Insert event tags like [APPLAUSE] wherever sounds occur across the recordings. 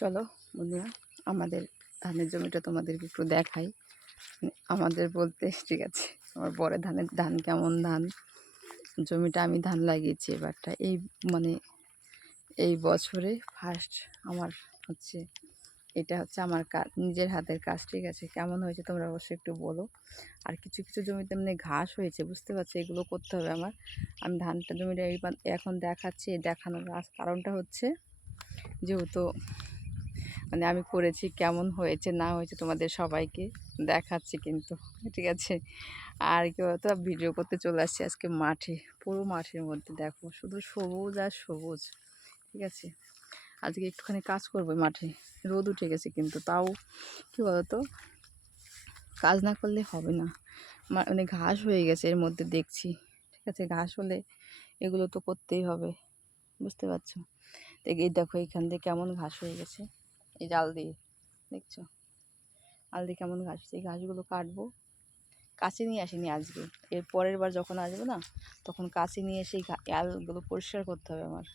চলো বন্ধুরা, আমাদের ধানের জমিটা তোমাদেরকে একটু দেখাই। আমাদের বলতে, ঠিক আছে, আমার বড় ধানের ধান কেমন ধান? জমিটা আমি ধান লাগিয়েছি এবারটা। এই মানে এই বছরে ফার্স্ট আমার হচ্ছে, এটা হচ্ছে আমার কাজ নিজের হাতের কাজ, ঠিক আছে? কেমন হয়েছে তোমরা অবশ্যই একটু বলো। আর কিছু কিছু জমিতে মানে ঘাস হয়েছে, বুঝতে পারছ? এগুলো করতে হবে আমার। আমি ধানটা জমিটা এখন দেখাচ্ছি, দেখানোর কারণটা হচ্ছে যেহেতু মানে আমি করেছি, কেমন হয়েছে, না হয়েছে তোমাদের সবাইকে দেখাচ্ছি কিন্তু, ঠিক আছে? আর কি বলতো ভিডিও করতে চলে আসছি আজকে মাঠে, পুরো মাঠের মধ্যে দেখো, শুধু সবুজ আর সবুজ, ঠিক আছে? আজকে একটুখানি কাজ করব মাঠে, রোদ উঠে গেছে কিন্তু, তাও কি বলতো? কাজ না করলে হবে না মানে ঘাস হয়ে গেছে এর মধ্যে দেখছি, ঠিক আছে? ঘাস হলে এগুলো তো করতেই হবে, বুঝতে পারছ? তো এই দেখো এইখান দিয়ে কেমন ঘাস হয়ে গেছে। এই জাল দিয়ে, দেখছ? আল দিয়ে কেমন ঘাস, এই ঘাসগুলো কাটবো। কাছে নিয়ে আসিনি আজকে। এর পরের বার যখন আসব না, তখন কাছে নিয়ে এসে আলগুলো পরিষ্কার করতে হবে আমার।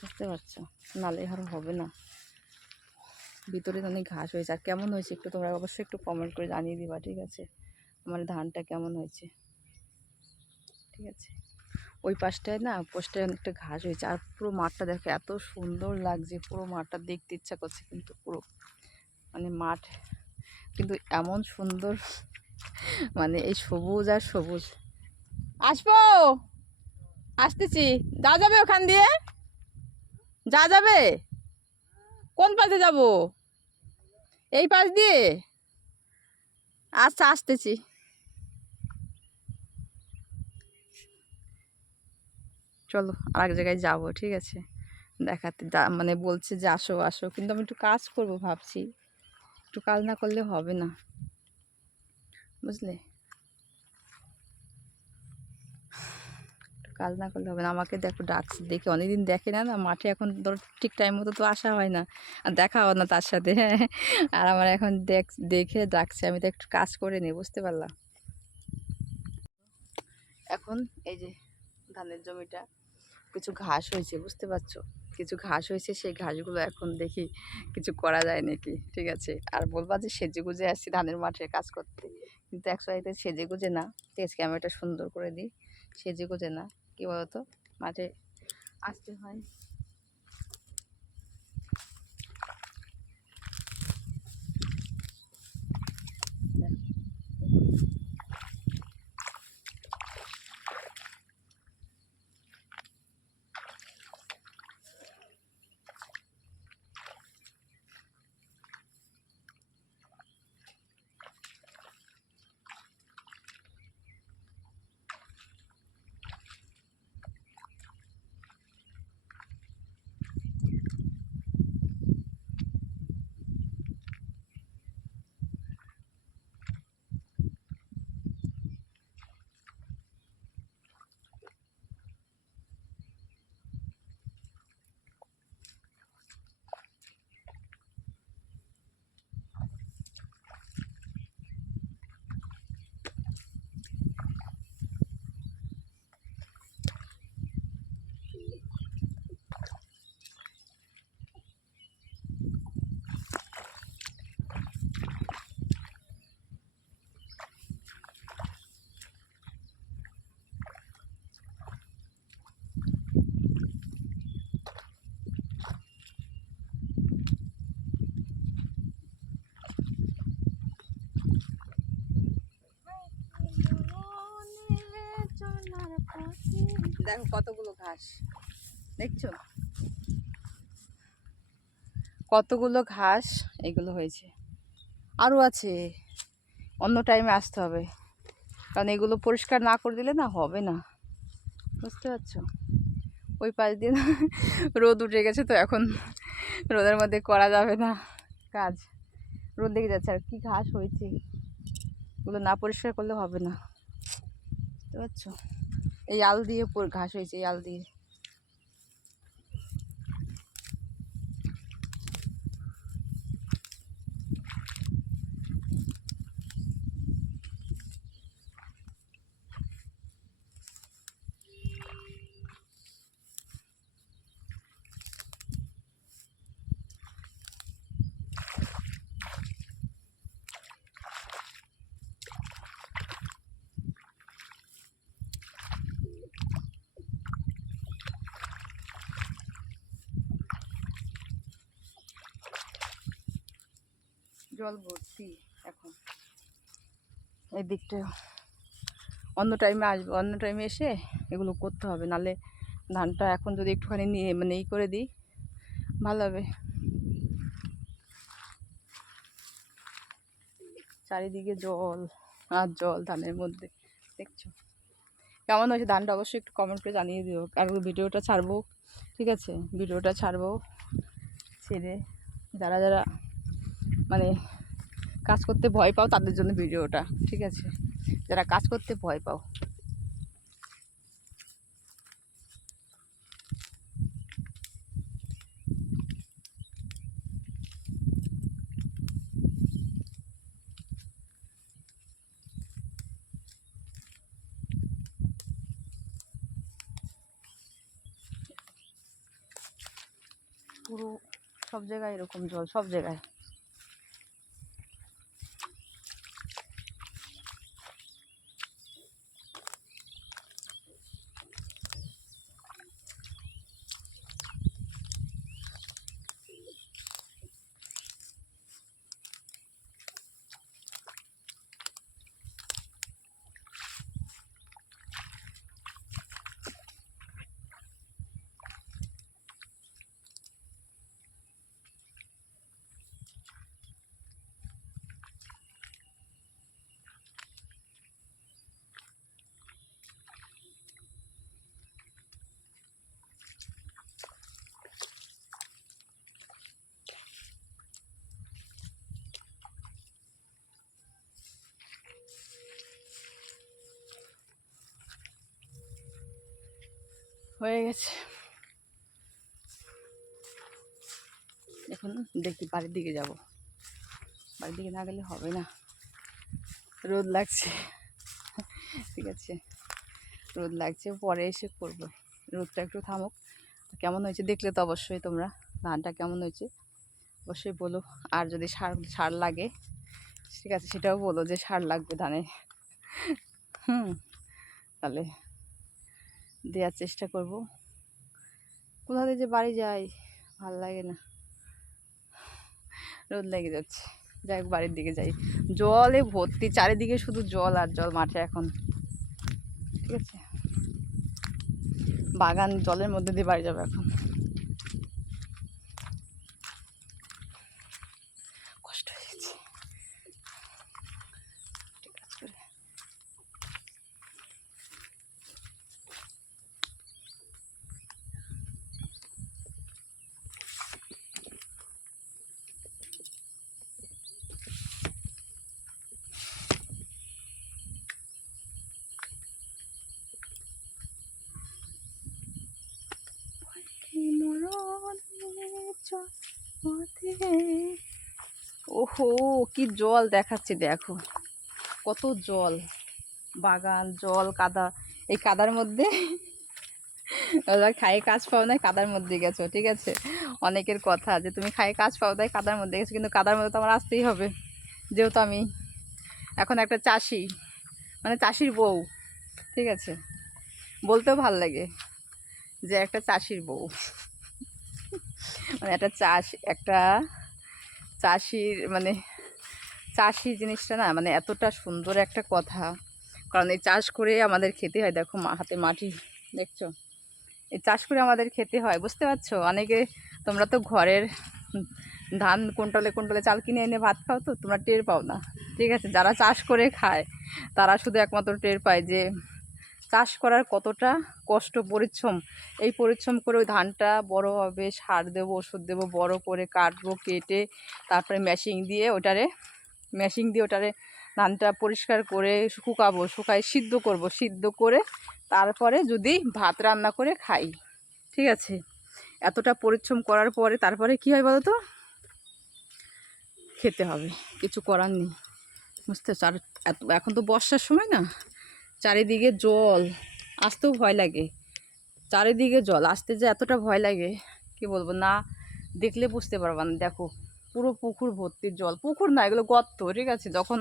বুঝতে পারছ? নালে আর হবে না। ভিতরে অনেক ঘাস হয়েছে। আর কেমন হয়েছে একটু তোমরা অবশ্যই একটু কমেন্ট করে জানিয়ে দিবা, ঠিক আছে? আমার ধানটা কেমন হয়েছে? ঠিক আছে? ওই পাশটায় না পোস্টায় অনেকটা ঘাস হয়েছে। আর পুরো মাঠটা দেখো এত সুন্দর লাগছে, পুরো মাঠটা দেখতে ইচ্ছা করছে কিন্তু পুরো মানে মাঠ কিন্তু এমন সুন্দর মানে এই সবুজ আর সবুজ। আসব! আসতেছি। যা যাবে ওখান দিয়ে? যা যাবে? কোন পাশে যাব? এই পাশ দিয়ে? আচ্ছা আসতেছি। চলো আর এক জায়গায় যাব, ঠিক আছে? দেখাতে মানে বলছে যে আসো আসো। কিন্তু আমি একটু কাজ করব ভাবছি। একটু কাজ না করলে হবে না। বুঝলে? কাজ না করলে হবে না। আমাকে দেখো ডাকছে, দেখে অনেকদিন দেখে না না, মাঠে এখন ধরো ঠিক টাইম মতো তো আসা হয় না। আর দেখা হয় না তার সাথে। [LAUGHS] আর আমার এখন দেখ, দেখে ডাকছে, আমি তো একটু কাজ করে নিই বুঝতে পারলাম এখন এই যে ধানের জমিটা কিছু ঘাস হয়েছে, বুঝতে পারছ? কিছু ঘাস হয়েছে, সেই ঘাসগুলো এখন দেখি কিছু করা যায় নাকি, ঠিক আছে? আর বলবা যে সেজে গুজে আসছি ধানের মাঠে কাজ করতে। কিন্তু একসাথে সেজে গুজে না আছে ক্যামেরাটা সুন্দর করে দিই। সেজে গুজে না, কী বলতো? মাঠে আসতে হয়। দেখো কতগুলো ঘাস। দেখছ? কতগুলো ঘাস এগুলো হয়েছে। আরও আছে। অন্য টাইমে আসতে হবে। কারণ এগুলো পরিষ্কার না করে দিলে না হবে না। বুঝতে পারছ? ওই পাশ দিয়ে [LAUGHS] রোদ উঠে গেছে তো এখন রোদের মধ্যে করা যাবে না কাজ। রোদ লেগে যাচ্ছে। আর কি ঘাস হয়েছে? এগুলো না পরিষ্কার করলে হবে না। বুঝতে পারছ? এই আল দিয়ে পুরো ঘাস হয়েছে এই আল দিয়ে জল ভর্তি এখন। এই দিকটা অন্য টাইমে আসবে অন্য টাইমে এসে এগুলো করতে হবে, নালে ধানটা এখন যদি একটুখানি নিয়ে মানে ই করে দিই, ভালো হবে। চারিদিকে জল আর জল ধানের মধ্যে, দেখছ? কেমন হয়েছে ধানটা অবশ্যই একটু কমেন্ট করে জানিয়ে দিও। আর ভিডিওটা ছাড়বো, ঠিক আছে? ভিডিওটা ছাড়বো, ছেড়ে যারা যারা মানে কাজ করতে ভয় পাও তাদের জন্য ভিডিওটা, ঠিক আছে? যারা কাজ করতে ভয় পাও। পুরো সব জায়গায় এরকম জল, সব জায়গায়। হয়ে গেছে। এখন দেখি বাড়ির দিকে যাব। বাড়ির দিকে না গেলে হবে না। রোদ লাগছে। ঠিক আছে। রোদ লাগছে, পরে এসে করব। রোদটা একটু থামুক। কেমন হয়েছে দেখলে তো অবশ্যই তোমরা। ধানটা কেমন হয়েছে অবশ্যই বলো। আর যদি সার সার লাগে, ঠিক আছে, সেটাও বলো যে সার লাগবে ধানে। হুম, তাহলে দেওয়ার চেষ্টা করব। কোথাও থেকে যে বাড়ি যাই, ভালো লাগে না। রোদ লেগে যাচ্ছে। যাই হোক, বাড়ির দিকে যাই। জলে ভর্তি, চারিদিকে শুধু জল আর জল মাঠে এখন। ঠিক আছে? বাগান জলের মধ্যে দিয়ে বাড়ি যাবে এখন কষ্ট হয়ে গেছে ঠিক আছে ওহো কি জল দেখাচ্ছে, দেখো। কত জল, বাগান, জল, কাদা। এই কাদার মধ্যে [LAUGHS] খায়ে কাজ পাও নাই, কাদার মধ্যে গেছো, ঠিক আছে? অনেকের কথা যে, তুমি খায়ে কাজ পাও তাই কাদার মধ্যে গেছো। কিন্তু কাদার মধ্যে তো আমার আসতেই হবে, যেহেতু আমি এখন একটা চাষি মানে চাষির বউ, ঠিক আছে? বলতেও ভালো লাগে যে, একটা চাষির বউ। [LAUGHS] মানে একটা চাষ, একটা চাষির মানে চাষি জিনিসটা না মানে এতটা সুন্দর একটা কথা। কারণ এই চাষ করে আমাদের খেতে হয়, দেখো মা হাতে মাটি, দেখছ? এই চাষ করে আমাদের খেতে হয়, বুঝতে পারছ? অনেকে তোমরা তো ঘরের ধান কুইন্টালে কুইন্টালে চাল কিনে এনে ভাত খাও তো, তোমরা টের পাও না। ঠিক আছে, যারা চাষ করে খায়, তারা শুধু একমাত্র টের পায় যে চাষ করার কতটা কষ্ট, পরিশ্রম? এই পরিশ্রম করে ওই ধানটা বড় হবে, সার দেবো, ওষুধ দেবো, বড় করে কাটবো, কেটে তারপরে মেশিন দিয়ে ওটারে মেশিন দিয়ে ওটারে ধানটা পরিষ্কার করে শুকাবো শুকাই সিদ্ধ করব, সিদ্ধ করে তারপরে যদি ভাত রান্না করে খাই, ঠিক আছে? এতটা পরিশ্রম করার পরে তারপরে কি হয় বলো তো খেতে হবে, কিছু করার নেই, বুঝতে পারছ? আর এখন তো বর্ষার সময় না? চারিদিকে জল, আসতেও ভয় লাগে। চারিদিকে জল, আসতে যে এতটা ভয় লাগে, কি বলব, না দেখলে বুঝতে পারবা না। দেখো, পুরো পুকুর ভর্তি জল। পুকুর না, এগুলো গর্ত, ঠিক আছে? যখন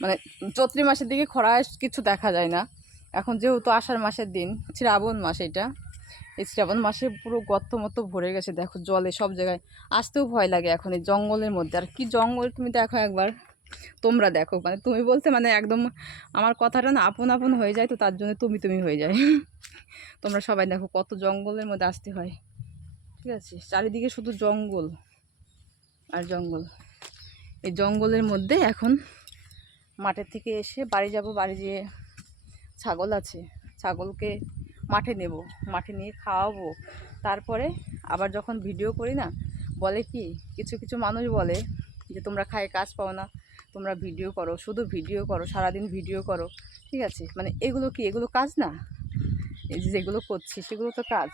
মানে চৈত্রি মাসের দিকে খরা কিছু দেখা যায় না। এখন যেহেতু আষাঢ় মাসের দিন, শ্রাবণ মাস এটা, এই শ্রাবণ মাসে পুরো গর্ত মতো ভরে গেছে। দেখো, জলে সব জায়গায়। আসতেও ভয় লাগে এখন এই জঙ্গলের মধ্যে। আর কি জঙ্গল তুমি দেখো একবার। তোমরা দেখো মানে তুমি বলতে মানে একদম আমার কথাটা না আপন আপন হয়ে যায়, তো তার জন্য তুমি তুমি হয়ে যায়। তোমরা সবাই দেখো কত জঙ্গলের মধ্যে আসতে হয়। ঠিক আছে? চারিদিকে শুধু জঙ্গল আর জঙ্গল। এই জঙ্গলের মধ্যে এখন মাঠের থেকে এসে বাড়ি যাব, বাড়ি যেয়ে ছাগল আছে, ছাগলকে মাঠে নেব, মাঠে নিয়ে খাওয়াবো। তারপরে আবার যখন ভিডিও করি না, বলে কি, কিছু কিছু মানুষ বলে যে তোমরা খায় কাজ পাও না, তোমরা ভিডিও করো, শুধু ভিডিও করো, সারাদিন ভিডিও করো, ঠিক আছে? মানে এগুলো কি, এগুলো কাজ না? যেগুলো করছি, সেগুলো তো কাজ।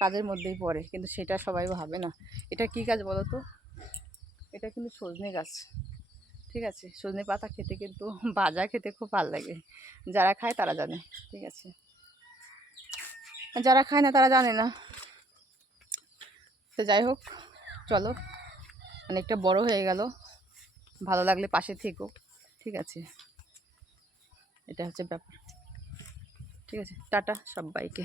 কাজের মধ্যেই পড়ে, কিন্তু সেটা সবাই ভাবে না। এটা কি কাজ বলো তো? এটা কিন্তু সজনে গাছ, ঠিক আছে? সজনে পাতা খেতে কিন্তু [LAUGHS] ভাজা খেতে খুব ভালো লাগে। যারা খায় তারা জানে, ঠিক আছে? যারা খায় না তারা জানে না। তো যাই হোক, চলো। অনেকটা বড় হয়ে গেল। ভালো লাগলে পাশে থেকো, ঠিক আছে? এটা হচ্ছে ব্যাপার। ঠিক আছে, টাটা সবাইকে।